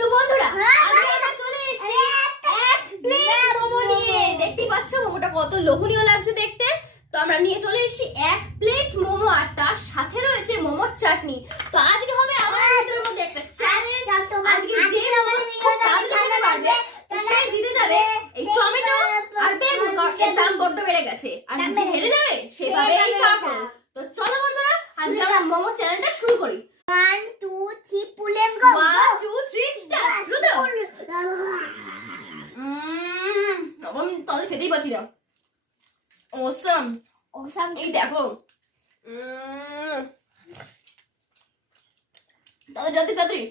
তো বন্ধুরা আজকে আমরা চলে এসেছি এক প্লেট মোমো নিয়ে। দেখতেই পাচ্ছ মোমোটা কত লোভনীয় লাগছে দেখতে। তো আমরা নিয়ে চলে এসেছি এক প্লেট মোমো আর তার সাথে রয়েছে মোমোর চাটনি। তো আজকে হবে আমাদের মধ্যে একটা চ্যালেঞ্জ। আজকে যে মোমো খুব তাড়াতাড়ি খেতে পারবে সে জিতে যাবে এই টমেটো আর বেগুন। এর দাম বড্ড বেড়ে গেছে আর যে হেরে যাবে সে পাবে এই কাপড়। তো চলো বন্ধুরা আজকে আমরা মোমোর চ্যালেঞ্জটা শুরু করি। 1 2 3 pull, let's go. 1 2 3 স্টার্ট। রুদ্র আমি তাহলে খেতেই পাচ্ছি না। Awesome Awesome. এই দেখো তাহলে জলদি তাড়াতাড়ি।